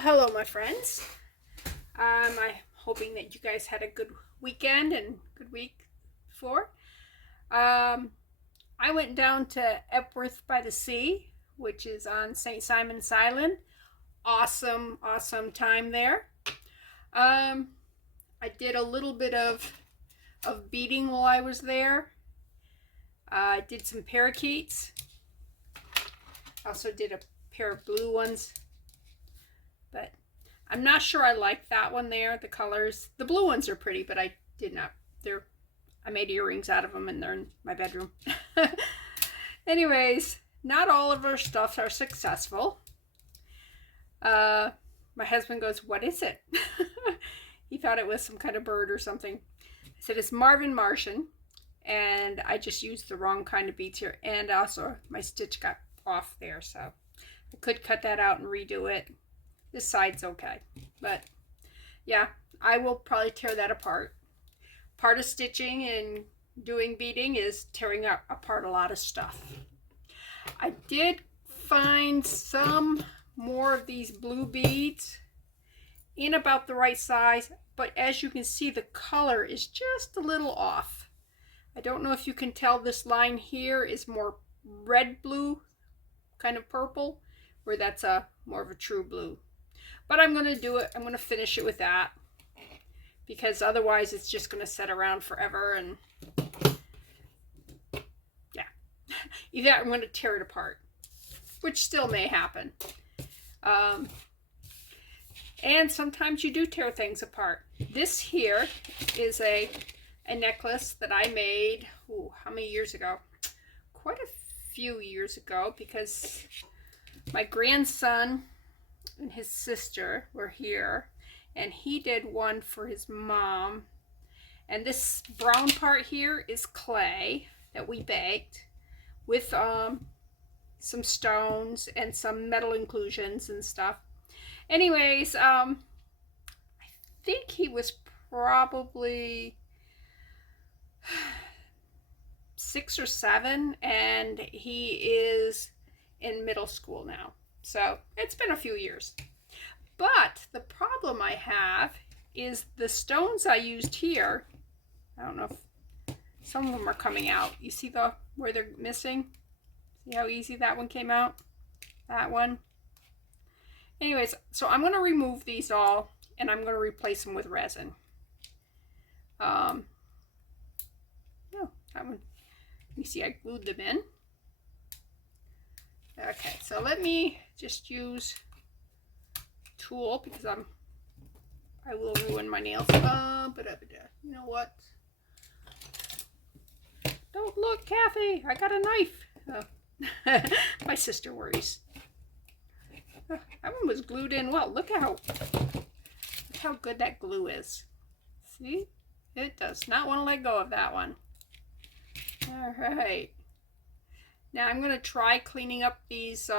Hello, my friends. I'm hoping that you guys had a good weekend and good week before. I went down to Epworth by the Sea, which is on St. Simon's Island. Awesome time there. Um, I did a little bit of beading while I was there. I did some parakeets. Also did a pair of blue ones. But I'm not sure I like that one there, the colors. The blue ones are pretty, but I did not. I made earrings out of them and they're in my bedroom. Anyways, not all of our stuffs are successful. My husband goes, "What is it?" He thought it was some kind of bird or something. I said, "It's Marvin Martian." And I just used the wrong kind of beads here. And also my stitch got off there, so I could cut that out and redo it. This side's okay, but yeah, I will probably tear that apart. Part of stitching and doing beading is tearing apart a lot of stuff. I did find some more of these blue beads in about the right size, but as you can see, the color is just a little off. I don't know if you can tell, this line here is more red blue, kind of purple, where that's more of a true blue. But I'm going to do it. I'm going to finish it with that, because otherwise it's just going to sit around forever. And yeah, either I'm going to tear it apart, which still may happen. And sometimes you do tear things apart. This here is a necklace that I made, how many years ago? Quite a few years ago, because my grandson and his sister were here, and he did one for his mom. And this brown part here is clay that we baked with some stones and some metal inclusions and stuff. Anyways, I think he was probably 6 or 7, and he is in middle school now. So it's been a few years. But the problem I have is the stones I used here. I don't know if some of them are coming out. You see where they're missing? See how easy that one came out? That one. Anyways, so I'm going to remove these all, and I'm going to replace them with resin. No, that one. Let me see, I glued them in. Okay, so let me just use tool, because I will ruin my nails. You know what? Don't look, Kathy. I got a knife. Oh. My sister worries. That one was glued in well. Look how good that glue is. See? It does not want to let go of that one. All right. Now I'm going to try cleaning up these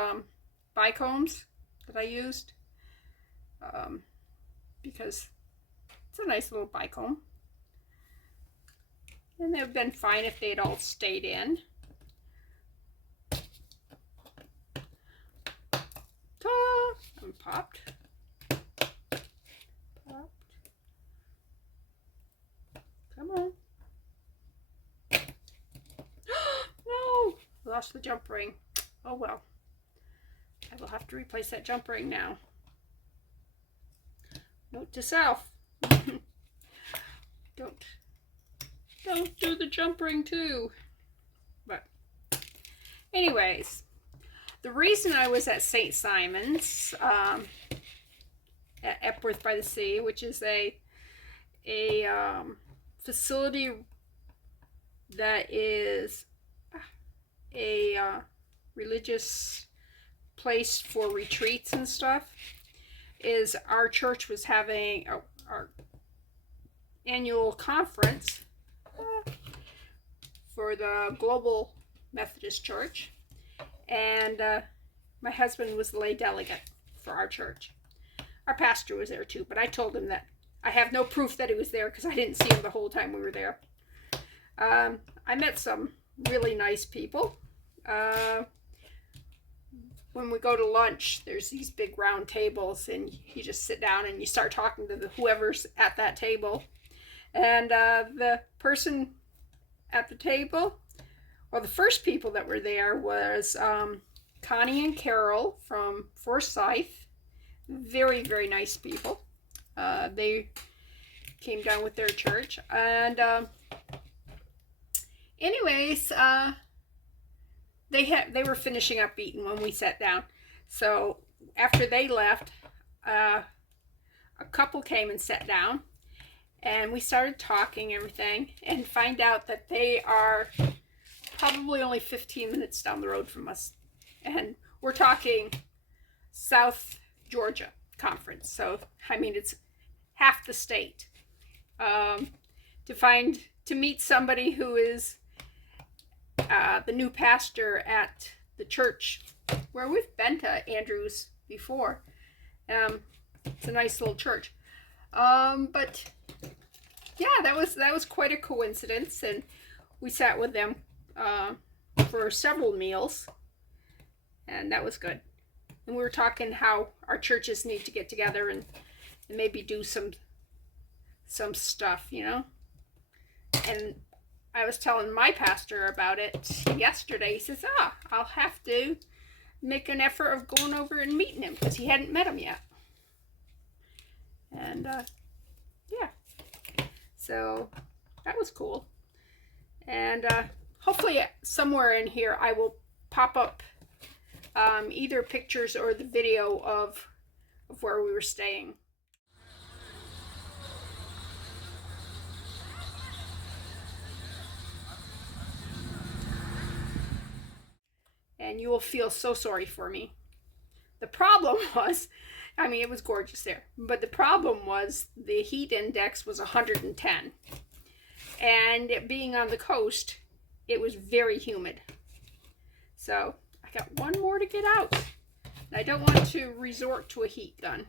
bicombs that I used, because it's a nice little bicomb. And they would have been fine if they had all stayed in. Ta! I'm popped. Come on. No! Lost the jump ring. Oh well. I will have to replace that jump ring now. Note to self. Don't do the jump ring too. But anyways, the reason I was at St. Simon's at Epworth by the Sea, which is a facility that is a religious place for retreats and stuff, is our church was having our annual conference for the Global Methodist Church, and my husband was the lay delegate for our church. Our pastor was there too, but I told him that I have no proof that he was there because I didn't see him the whole time we were there. I met some really nice people. when we go to lunch, there's these big round tables, and you just sit down and you start talking to whoever's at that table. And the person at the table, well, the first people that were there was Connie and Carol from Forsyth. Very, very nice people. They came down with their church. And anyways, they were finishing up eating when we sat down. So after they left, a couple came and sat down, and we started talking everything, and find out that they are probably only 15 minutes down the road from us. And we're talking South Georgia Conference. So, I mean, it's half the state. To meet somebody who is the new pastor at the church where we've been to Andrews before. It's a nice little church. But yeah, that was quite a coincidence, and we sat with them for several meals, and that was good. And we were talking how our churches need to get together and maybe do some stuff, you know. And I was telling my pastor about it yesterday. He says, I'll have to make an effort of going over and meeting him, because he hadn't met him yet. And yeah, so that was cool. And hopefully somewhere in here I will pop up either pictures or the video of where we were staying. And you will feel so sorry for me. The problem was, I mean, it was gorgeous there, but the problem was the heat index was 110. And it being on the coast, it was very humid. So I got one more to get out. I don't want to resort to a heat gun.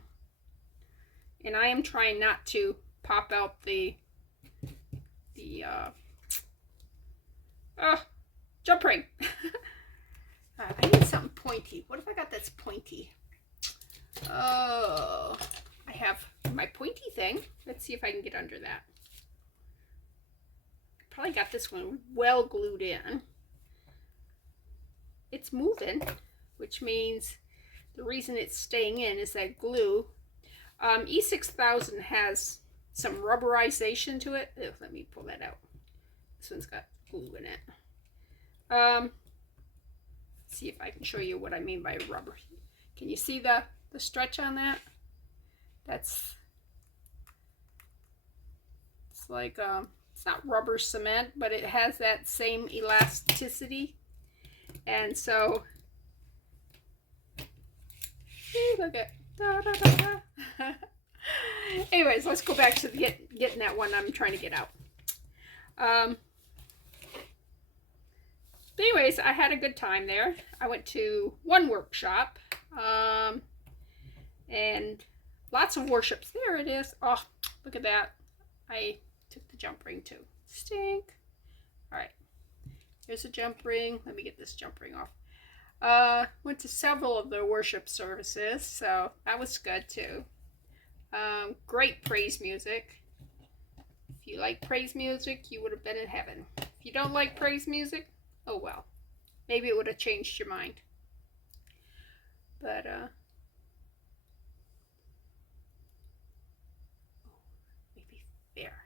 And I am trying not to pop out the jump ring. I need something pointy. What if I got this pointy? Oh, I have my pointy thing. Let's see if I can get under that. Probably got this one well glued in. It's moving, which means the reason it's staying in is that glue. E6000 has some rubberization to it. Ugh, let me pull that out. This one's got glue in it. See if I can show you what I mean by rubber. Can you see the stretch on that? It's like it's not rubber cement, but it has that same elasticity. And so look at anyways, let's go back to getting that one I'm trying to get out. But anyways, I had a good time there. I went to one workshop, and lots of worships. There it is. Oh, look at that. I took the jump ring too. Stink. All right. Here's a jump ring. Let me get this jump ring off. Went to several of the worship services, so that was good too. Great praise music. If you like praise music, you would have been in heaven. If you don't like praise music, oh well, maybe it would have changed your mind. But maybe there.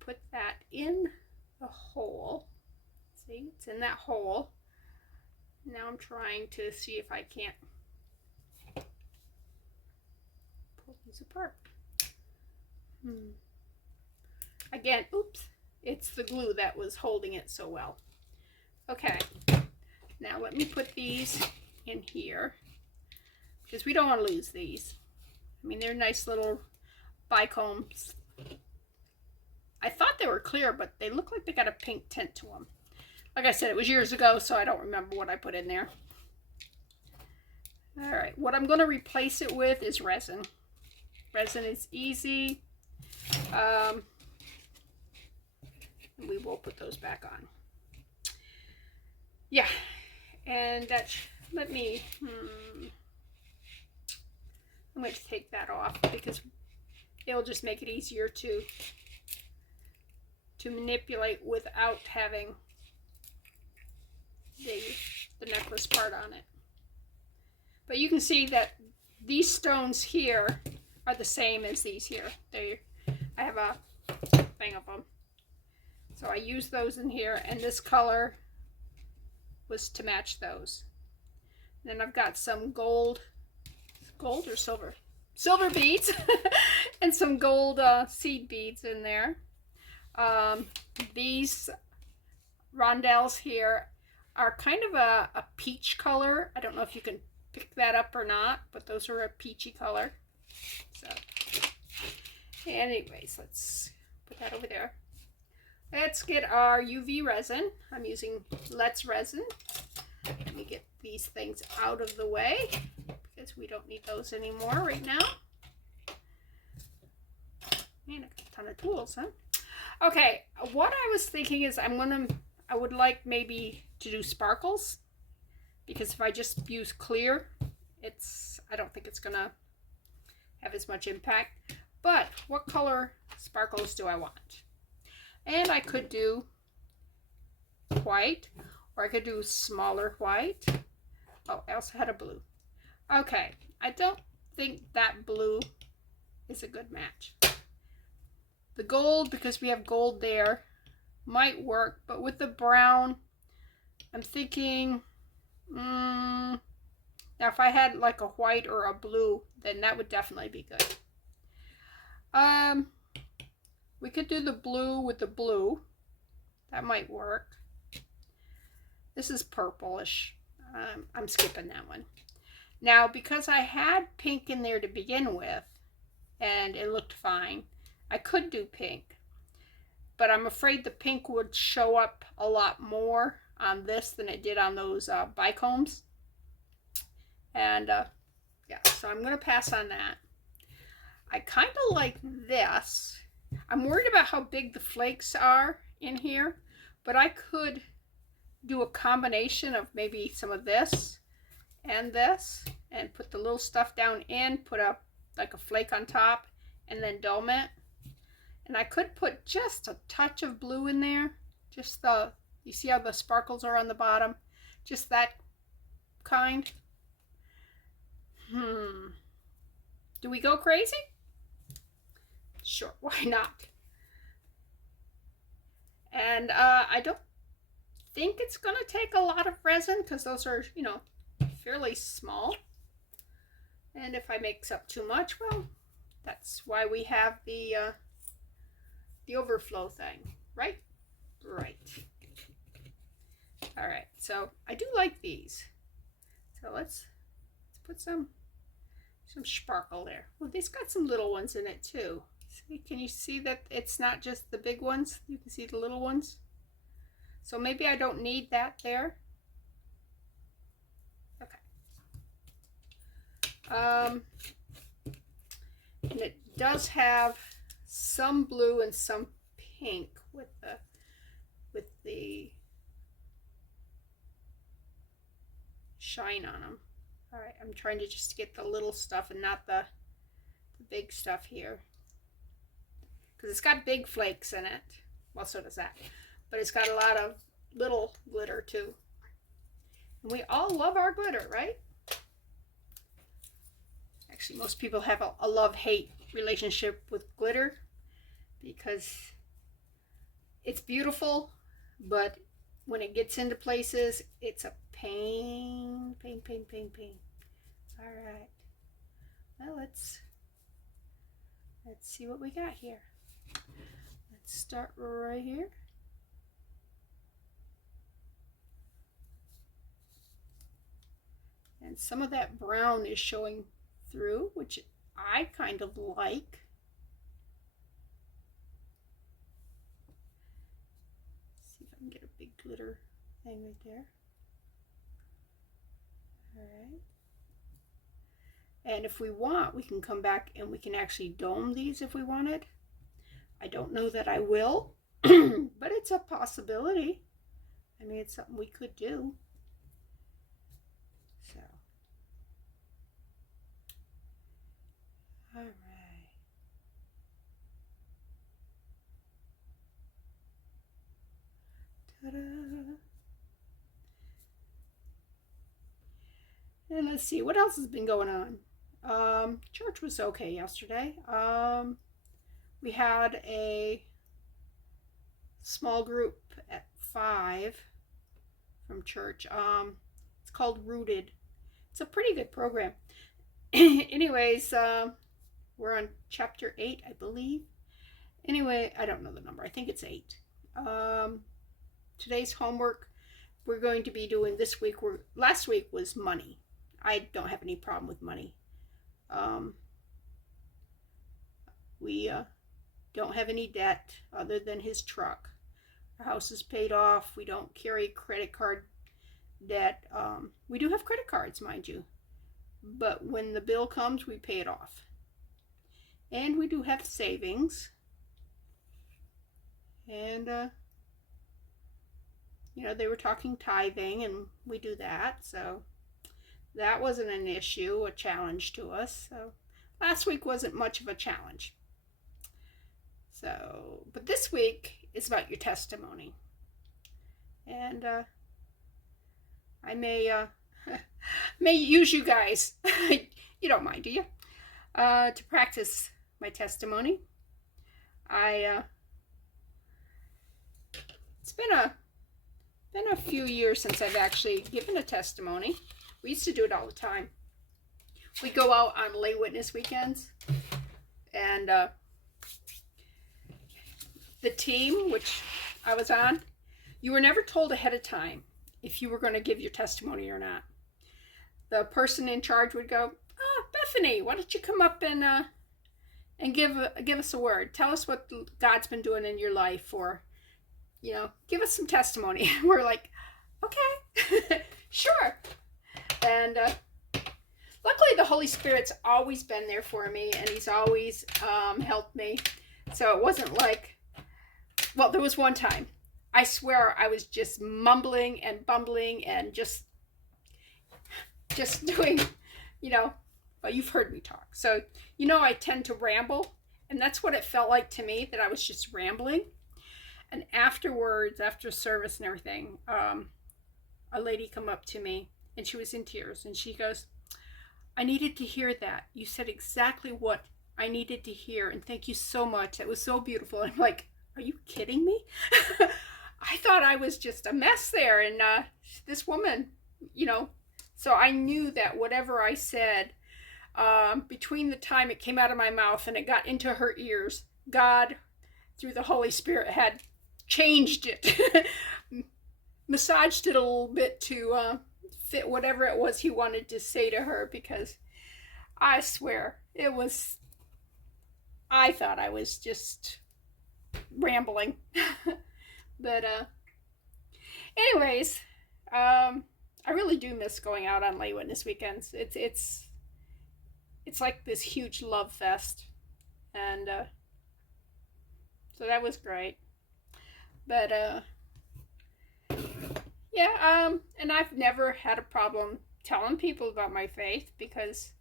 Put that in the hole. See, it's in that hole. Now I'm trying to see if I can't pull these apart. Again, oops. It's the glue that was holding it so well. Okay, now let me put these in here, because we don't want to lose these. I mean, they're nice little bicombs. I thought they were clear, but they look like they got a pink tint to them. Like I said, it was years ago, so I don't remember what I put in there. All right, what I'm going to replace it with is resin. Resin is easy. We will put those back on. Yeah, And that, let me, I'm going to take that off because it'll just make it easier to manipulate without having the necklace part on it. But you can see that these stones here are the same as these here. I have a thing of them. So I used those in here, and this color was to match those. And then I've got some gold or silver beads and some gold seed beads in there. These rondelles here are kind of a peach color. I don't know if you can pick that up or not, but those are a peachy color. So anyways, let's put that over there. Let's get our UV resin. I'm using Let's Resin. Let me get these things out of the way because we don't need those anymore right now. Man, I got a ton of tools, huh? Okay, what I was thinking is I would like maybe to do sparkles, because if I just use clear, I don't think it's gonna have as much impact. But what color sparkles do I want? And I could do white, or I could do smaller white. Oh, I also had a blue. Okay, I don't think that blue is a good match. The gold, because we have gold there, might work, but with the brown, I'm thinking, now if I had like a white or a blue, then that would definitely be good. We could do the blue with the blue. That might work. This is purplish. I'm skipping that one. Now, because I had pink in there to begin with, and it looked fine, I could do pink. But I'm afraid the pink would show up a lot more on this than it did on those bicombs. And yeah, so I'm going to pass on that. I kind of like this. I'm worried about how big the flakes are in here, but I could do a combination of maybe some of this and put the little stuff down in, put up like a flake on top, and then dome it. And I could put just a touch of blue in there. Just you see how the sparkles are on the bottom? Just that kind. Do we go crazy? Sure, why not? And I don't think it's going to take a lot of resin because those are, fairly small. And if I mix up too much, well, that's why we have the overflow thing, right? Right. All right, so I do like these. So let's put some sparkle there. Well, these got some little ones in it too. See, can you see that it's not just the big ones? You can see the little ones. So maybe I don't need that there. Okay. And it does have some blue and some pink with the shine on them. All right, I'm trying to just get the little stuff and not the big stuff here, because it's got big flakes in it. Well, so does that, but it's got a lot of little glitter too. And we all love our glitter, right? Actually, most people have a love-hate relationship with glitter because it's beautiful, but when it gets into places, it's a pain. All right. Well, let's see what we got here. Let's start right here. And some of that brown is showing through, which I kind of like. Let's see if I can get a big glitter thing right there. All right. And if we want, we can come back and we can actually dome these if we wanted. I don't know that I will, but it's a possibility. I mean, it's something we could do. All right. Ta-da. And let's see, what else has been going on? Church was okay yesterday. We had a small group at 5 from church. It's called Rooted. It's a pretty good program. Anyways, we're on chapter 8, I believe. Anyway, I don't know the number. I think it's 8. Today's homework we're going to be doing this week. Last week was money. I don't have any problem with money. We don't have any debt other than his truck. Our house is paid off. We don't carry credit card debt. We do have credit cards, mind you. But when the bill comes, we pay it off. And we do have savings. And, they were talking tithing, and we do that. So that wasn't an issue, a challenge to us. So last week wasn't much of a challenge. So, but this week is about your testimony. And I may use you guys, you don't mind, do you? To practice my testimony. It's been a few years since I've actually given a testimony. We used to do it all the time. We go out on lay witness weekends, and the team which I was on, you were never told ahead of time if you were going to give your testimony or not. The person in charge would go, Bethany, why don't you come up and give us a word. Tell us what God's been doing in your life, or give us some testimony. We're like, okay, sure. And luckily the Holy Spirit's always been there for me, and he's always helped me. So it wasn't like, well, there was one time, I swear I was just mumbling and bumbling and just doing, well, you've heard me talk. So, I tend to ramble, and that's what it felt like to me, that I was just rambling. And afterwards, after service and everything, a lady come up to me, and she was in tears, and she goes, I needed to hear that. You said exactly what I needed to hear, and thank you so much. It was so beautiful. And I'm like, are you kidding me? I thought I was just a mess there, and this woman, so I knew that whatever I said, between the time it came out of my mouth and it got into her ears, God, through the Holy Spirit, had changed it, massaged it a little bit to fit whatever it was he wanted to say to her, because I swear I thought I was just rambling. But anyways, I really do miss going out on lay witness weekends. It's like this huge love fest, and so that was great. But yeah, and I've never had a problem telling people about my faith, because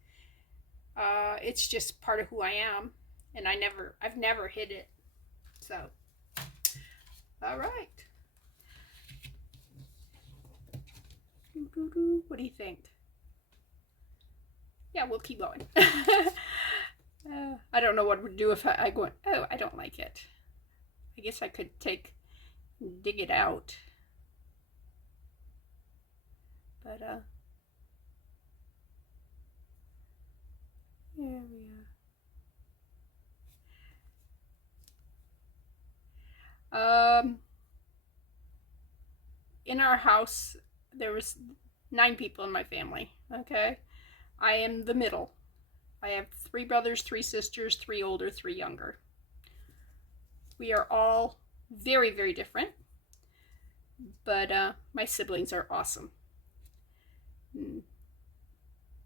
it's just part of who I am, and I've never hid it. So, all right. What do you think? Yeah, we'll keep going. I don't know what would do if I go, oh, I don't like it. I guess I could dig it out. But, here we are. In our house, there was 9 people in my family, okay? I am the middle. I have 3 brothers, 3 sisters, 3 older, 3 younger. We are all very, very different, but my siblings are awesome.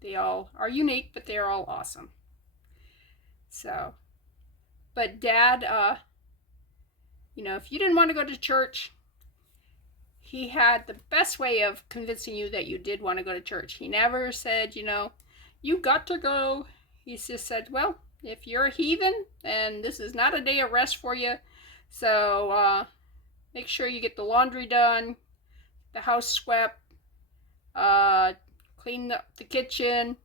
They all are unique, but they're all awesome. So, but Dad, if you didn't want to go to church, he had the best way of convincing you that you did want to go to church. He never said, you got to go. He just said, well, if you're a heathen, then this is not a day of rest for you. So make sure you get the laundry done, the house swept, clean up the kitchen,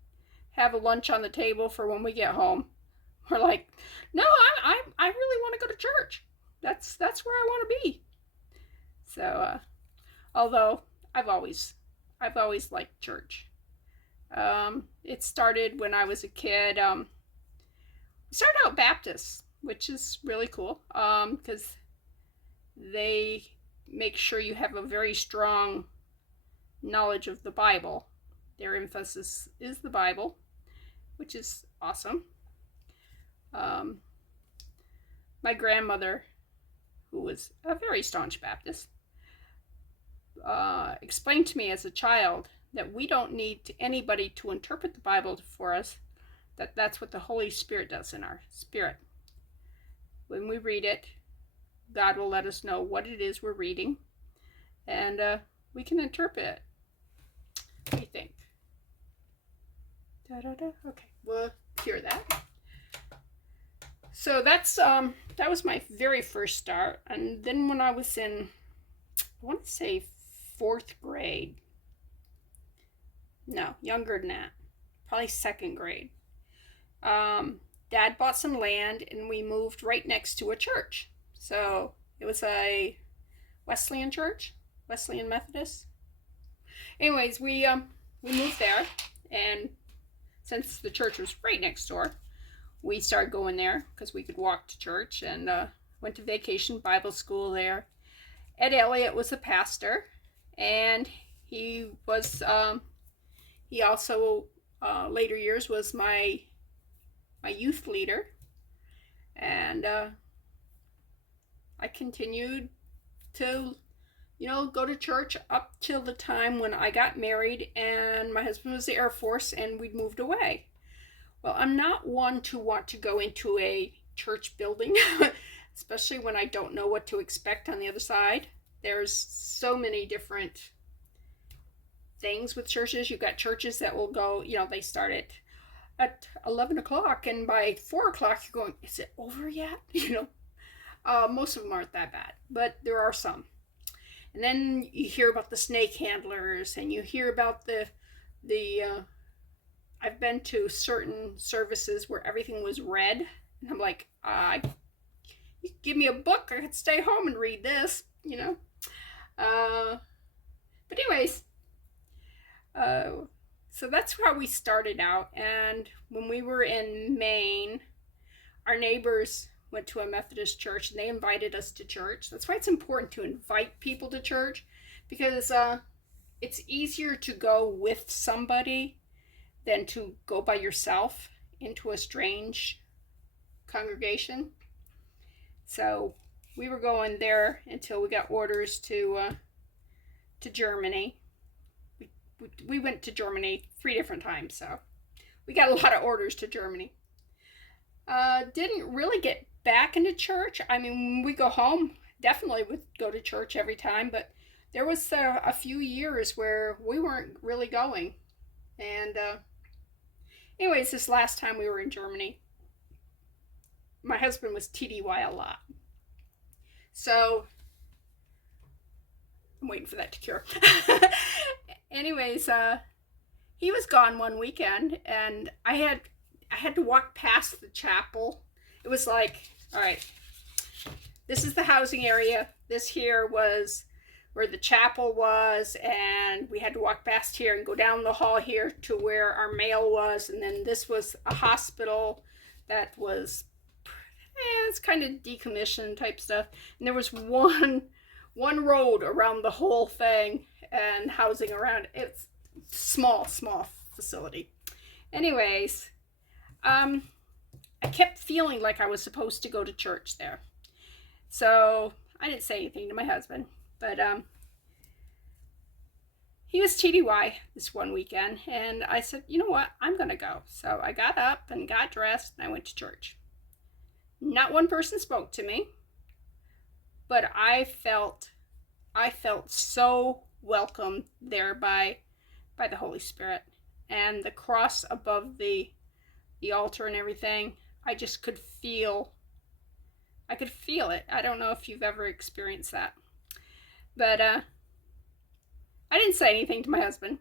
have a lunch on the table for when we get home. We're like, no, I really want to go to church. That's where I want to be. So although I've always liked church. It started when I was a kid. We started out Baptist, which is really cool, because they make sure you have a very strong knowledge of the Bible. Their emphasis is the Bible, which is awesome. My grandmother, who was a very staunch Baptist, explained to me as a child that we don't need anybody to interpret the Bible for us, that's what the Holy Spirit does in our spirit. When we read it, God will let us know what it is we're reading, and we can interpret it. What do you think? Okay, we'll hear that. So that was my very first start. And then when I was in, I want to say 4th grade. No, younger than that. Probably 2nd grade. Dad bought some land and we moved right next to a church. So it was a Wesleyan church, Wesleyan Methodist. Anyways, we moved there, and since the church was right next door, we started going there because we could walk to church, and went to vacation Bible school there. Ed Elliott was a pastor, and he was he also later years was my youth leader, and I continued to go to church up till the time when I got married and my husband was the Air Force and we'd moved away. Well, I'm not one to want to go into a church building, especially when I don't know what to expect on the other side. There's so many different things with churches. You've got churches that will go, they start at 11 o'clock, and by 4 o'clock you're going, is it over yet? Most of them aren't that bad, but there are some. And then you hear about the snake handlers, and you hear about the I've been to certain services where everything was red, and I'm like, you give me a book, I could stay home and read this, But anyways, so that's how we started out. And when we were in Maine, our neighbors went to a Methodist church, and they invited us to church. That's why it's important to invite people to church, because it's easier to go with somebody than to go by yourself into a strange congregation. So we were going there until we got orders to Germany. We went to Germany 3 different times, so we got a lot of orders to Germany. Didn't really get back into church. I mean, when we go home, definitely would go to church every time, but there was a few years where we weren't really going. And anyways, this last time we were in Germany, my husband was TDY a lot. So I'm waiting for that to cure. Anyways, he was gone one weekend, and I had to walk past the chapel. It was like, all right, this is the housing area. This here was where the chapel was, and we had to walk past here and go down the hall here to where our mail was, and then this was a hospital that was, it's kind of decommissioned type stuff. And there was one road around the whole thing and housing around it. It's small facility. Anyways, I kept feeling like I was supposed to go to church there. So I didn't say anything to my husband, but he was TDY this one weekend, and I said, you know what, I'm going to go. So I got up and got dressed, and I went to church. Not one person spoke to me, but I felt so welcome there by the Holy Spirit, and the cross above the altar and everything. I just could feel, I could feel it. I don't know if you've ever experienced that. But I didn't say anything to my husband.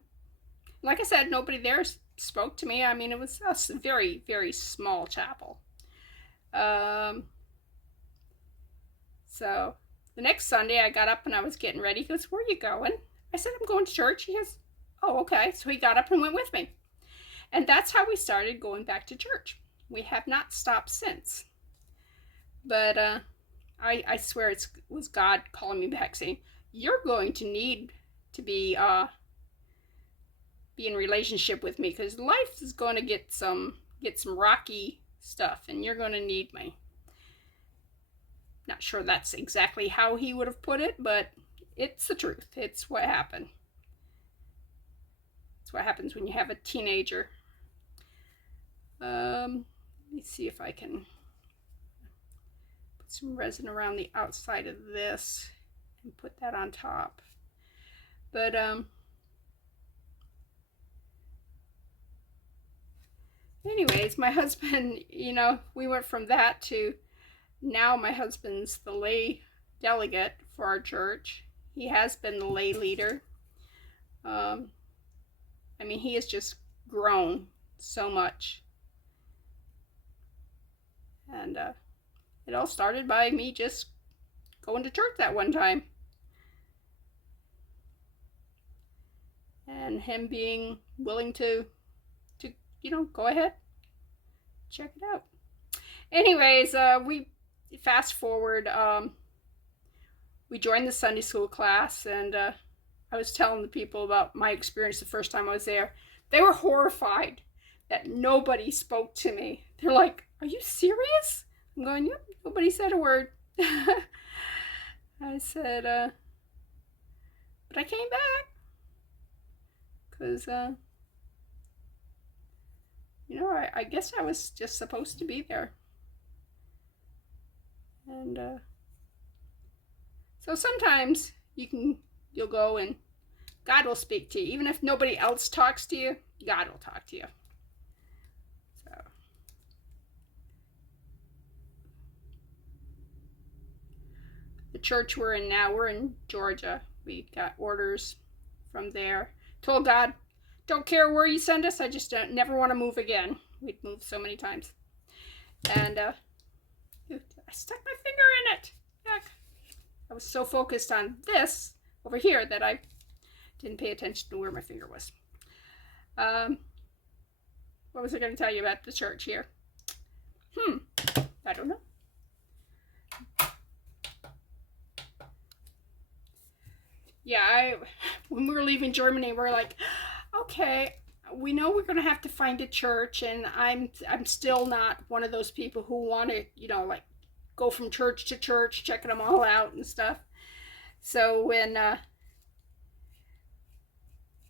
Like I said, nobody there spoke to me. I mean, it was a very, very small chapel. So the next Sunday I got up and I was getting ready. He goes, "Where are you going?" I said, "I'm going to church." He goes, "Oh, okay." So he got up and went with me. And that's how we started going back to church. We have not stopped since. But I swear it was God calling me back saying, "You're going to need to be in relationship with me, because life is going to get some rocky stuff and you're going to need me." Not sure that's exactly how he would have put it, but it's the truth. It's what happened. It's what happens when you have a teenager. Let me see if I can put some resin around the outside of this and put that on top. But anyways, my husband, we went from that to now my husband's the lay delegate for our church. He has been the lay leader. I mean, he has just grown so much. And it all started by me just going to church that one time. And him being willing to go ahead, check it out. Anyways, we fast forward. We joined the Sunday school class, and I was telling the people about my experience the first time I was there. They were horrified that nobody spoke to me. They're like, "Are you serious?" I'm going, "Yep, nobody said a word." I said, but I came back. Because, I guess I was just supposed to be there. And so sometimes you'll go and God will speak to you. Even if nobody else talks to you, God will talk to you. So the church we're in now, we're in Georgia. We got orders from there. Told God, "Don't care where you send us, I just never want to move again." We'd moved so many times. And I stuck my finger in it. Heck. I was so focused on this over here that I didn't pay attention to where my finger was. What was I going to tell you about the church here? I don't know. Yeah, when we were leaving Germany, we're like, okay, we know we're going to have to find a church, and I'm still not one of those people who want to, like go from church to church, checking them all out and stuff. So when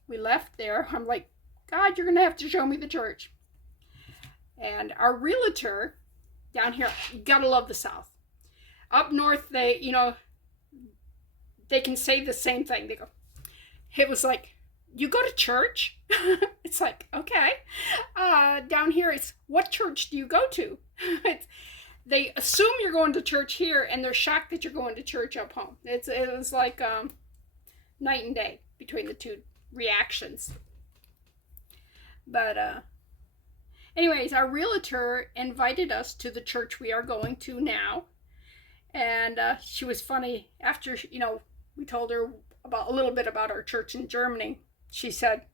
we left there, I'm like, "God, you're going to have to show me the church." And our realtor down here, you got to love the South. Up north, they can say the same thing. They go, it was like, "You go to church?" It's like, okay. Down here, it's, "What church do you go to?" They assume you're going to church here, and they're shocked that you're going to church up home. It was like night and day between the two reactions. But anyways, our realtor invited us to the church we are going to now. And she was funny. After, we told her a little bit about our church in Germany, she said,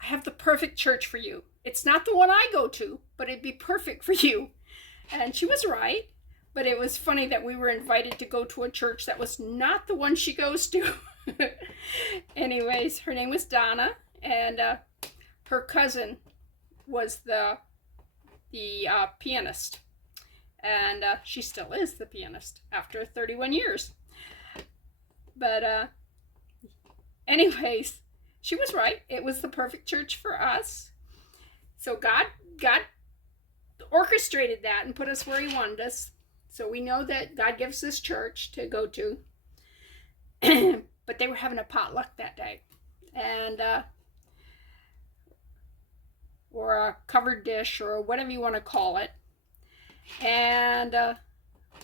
"I have the perfect church for you. It's not the one I go to, but it'd be perfect for you." And she was right. But it was funny that we were invited to go to a church that was not the one she goes to. Anyways, her name was Donna, and her cousin was the pianist. And she still is the pianist after 31 years. But anyways, she was right. It was the perfect church for us. So God orchestrated that and put us where he wanted us. So we know that God gives us church to go to. But they were having a potluck that day. And or a covered dish, or whatever you want to call it. And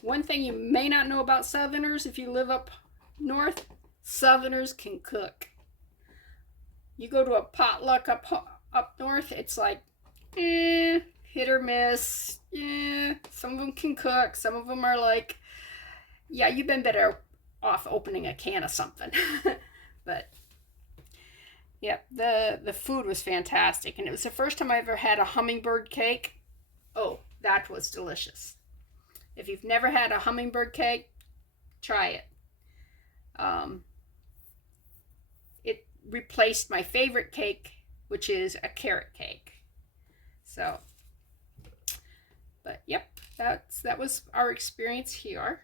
one thing you may not know about Southerners, if you live up north, Southerners can cook. You go to a potluck up north, it's like, hit or miss. Some of them can cook. Some of them are like, yeah, you've been better off opening a can of something. But yeah, the food was fantastic, and it was the first time I ever had a hummingbird cake. Oh, that was delicious. If you've never had a hummingbird cake, try it. It replaced my favorite cake, which is a carrot cake. So, but yep, that was our experience here.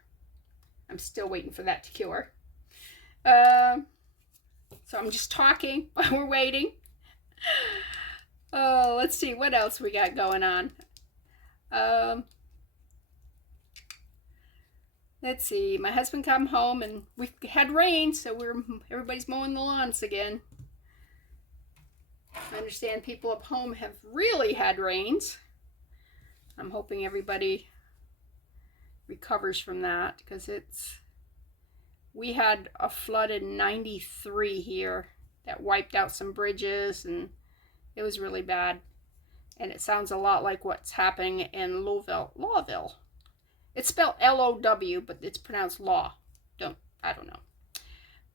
I'm still waiting for that to cure. So I'm just talking while we're waiting. Oh, let's see what else we got going on. Let's see. My husband come home and we had rain, so everybody's mowing the lawns again. I understand people up home have really had rains. I'm hoping everybody recovers from that, because we had a flood in '93 here that wiped out some bridges, and it was really bad. And it sounds a lot like what's happening in Lawville. It's spelled L-O-W, but it's pronounced law. I don't know.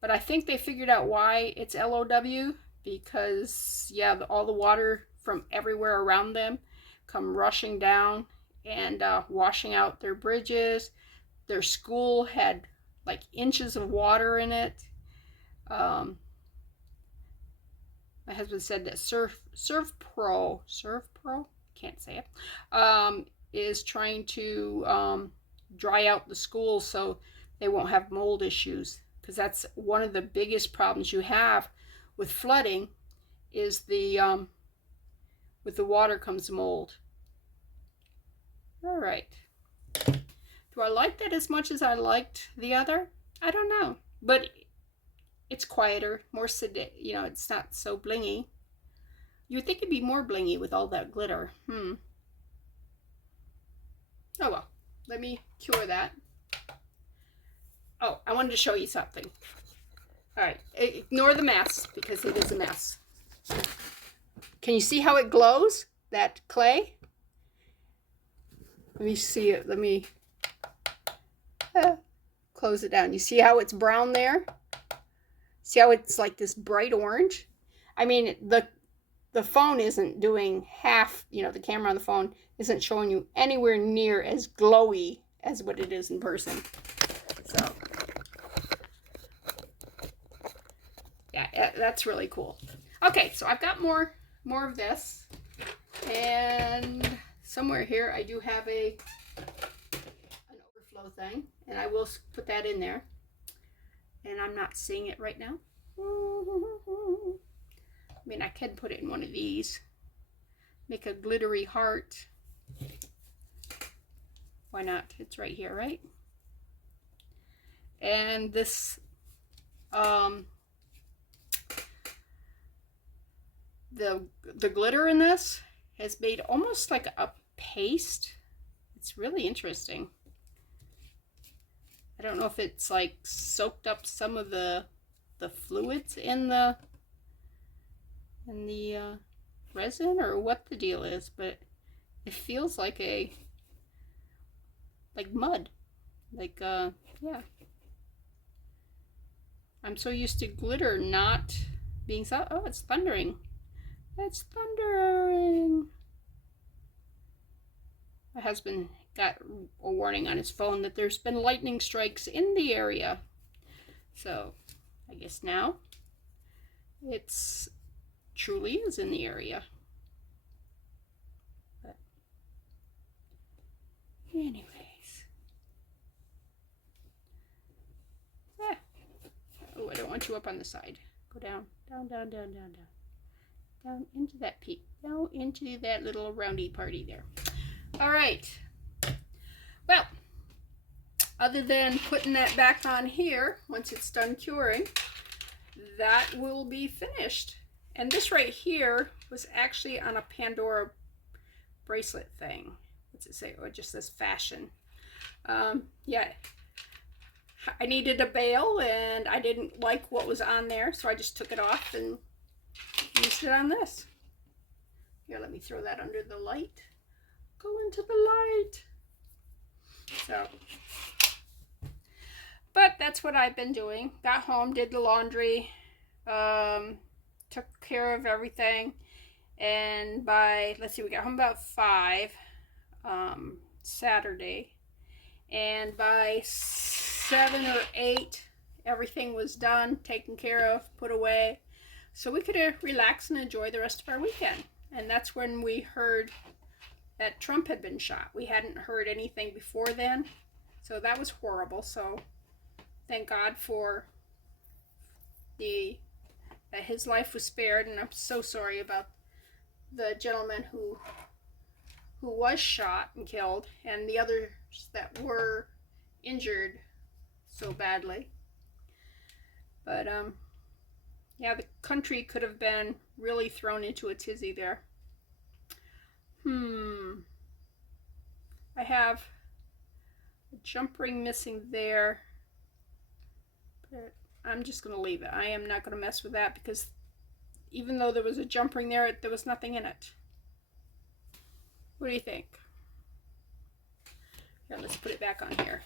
But I think they figured out why it's L-O-W, because, yeah, all the water from everywhere around them come rushing down and washing out their bridges. Their school had like inches of water in it. My husband said that ServPro, can't say it, is trying to dry out the schools so they won't have mold issues, because that's one of the biggest problems you have with flooding, is with the water comes mold. All right. Do I like that as much as I liked the other? I don't know, but it's quieter, more sedate. It's not so blingy. You'd think it'd be more blingy with all that glitter. Oh well, let me cure that. Oh, I wanted to show you something. All right, ignore the mess, because it is a mess. Can you see how it glows, that clay? Let me see it. Let me close it down. You see how it's brown there? See how it's like this bright orange? I mean, the phone isn't doing half, the camera on the phone isn't showing you anywhere near as glowy as what it is in person. So, yeah, that's really cool. Okay, so I've got more of this. And somewhere here I do have an overflow thing, and I will put that in there. And I'm not seeing it right now. I mean, I can put it in one of these. Make a glittery heart. Why not? It's right here, right? And this, the glitter in this has made almost like a paste. It's really interesting. I don't know if it's like soaked up some of the fluids in the resin, or what the deal is, but it feels like mud, yeah. I'm so used to glitter not being so. Oh, it's thundering. It's thundering. My husband got a warning on his phone that there's been lightning strikes in the area. So I guess now it's truly is in the area. But anyways. Oh, I don't want you up on the side. Go down, down, down, down, down, down. Down into that peak. Down into that little roundy party there. All right. Well, other than putting that back on here, once it's done curing, that will be finished. And this right here was actually on a Pandora bracelet thing. what's it say? Or just says fashion. Yeah, I needed a bail and I didn't like what was on there, so I just took it off and used it on this. Here, let me throw that under the light. Go into the light. So, but that's what I've been doing. Got home, did the laundry, took care of everything, and by, let's see, we got home about 5 Saturday, and by 7 or 8 everything was done, taken care of, put away, so we could relax and enjoy the rest of our weekend. And that's when we heard that Trump had been shot. We hadn't heard anything before then, so that was horrible. So thank God for that his life was spared, and I'm so sorry about the gentleman who was shot and killed, and the others that were injured so badly. But yeah, the country could have been really thrown into a tizzy there. I have a jump ring missing there, but I'm just going to leave it. I am not going to mess with that, because even though there was a jump ring there, there was nothing in it. What do you think? Yeah, let's put it back on here.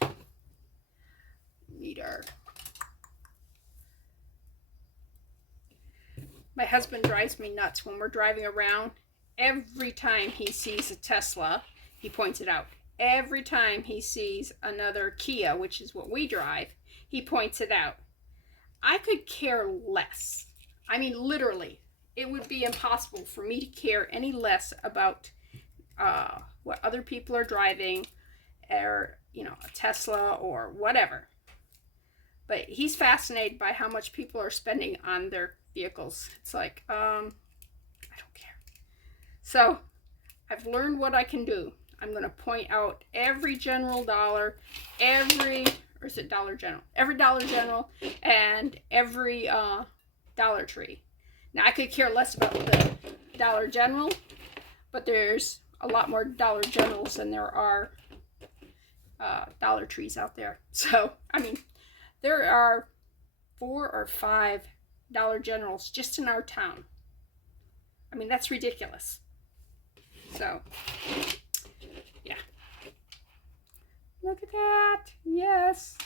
My husband drives me nuts when we're driving around. Every time he sees a Tesla, he points it out. Every time he sees another Kia, which is what we drive, he points it out. I could care less. I mean, literally, it would be impossible for me to care any less about what other people are driving, or, you know, a Tesla or whatever. But he's fascinated by how much people are spending on their vehicles. It's like, I don't care. So I've learned what I can do. I'm going to point out every General Dollar, or is it Dollar General? Every Dollar General and every Dollar Tree. Now, I could care less about the Dollar General, but there's a lot more Dollar Generals than there are Dollar Trees out there. So, I mean, there are 4 or 5 Dollar Generals just in our town. I mean, that's ridiculous. So, yeah. Look at that. Yes.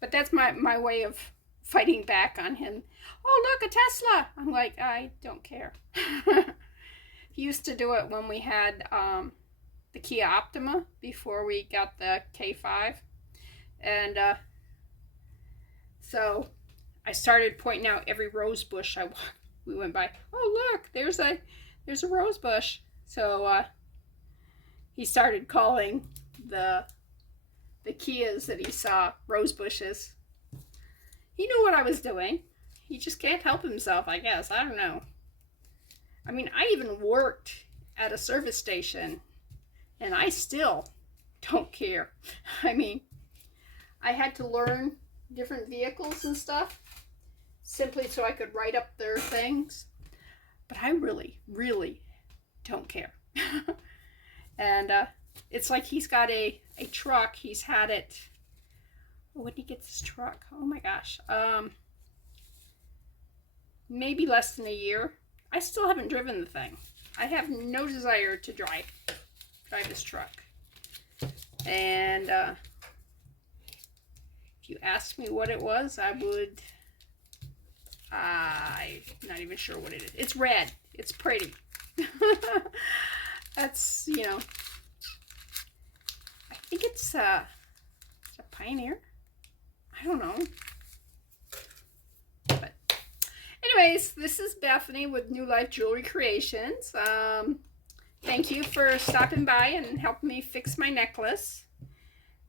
But that's my way of fighting back on him. Oh, look, a Tesla. I'm like, I don't care. He used to do it when we had the Kia Optima before we got the K5. And so I started pointing out every rose bush we went by. Oh, look, there's a rose bush. So he started calling the Kias that he saw rose bushes. He knew what I was doing. He just can't help himself, I guess. I don't know. I mean, I even worked at a service station, and I still don't care. I mean, I had to learn different vehicles and stuff simply so I could write up their things. But I really, really don't care. And it's like he's got a truck. He's had it. When did he get this truck? Oh my gosh. Maybe less than a year. I still haven't driven the thing. I have no desire to drive this truck. And if you asked me what it was, I'm not even sure what it is. It's red. It's pretty. That's, you know, I think it's a Pioneer. I don't know. But anyways, this is Bethany with New Life Jewelry Creations. Thank you for stopping by and helping me fix my necklace.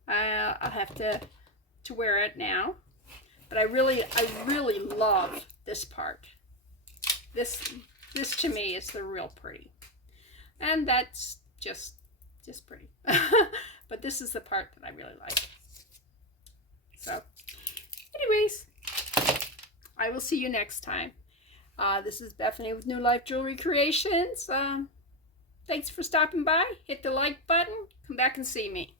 I'll have to wear it now. But I really love this part. This to me is the real pretty. And that's just pretty. But this is the part that I really like. So, anyways, I will see you next time. This is Bethany with New Life Jewelry Creations. Thanks for stopping by. Hit the like button. Come back and see me.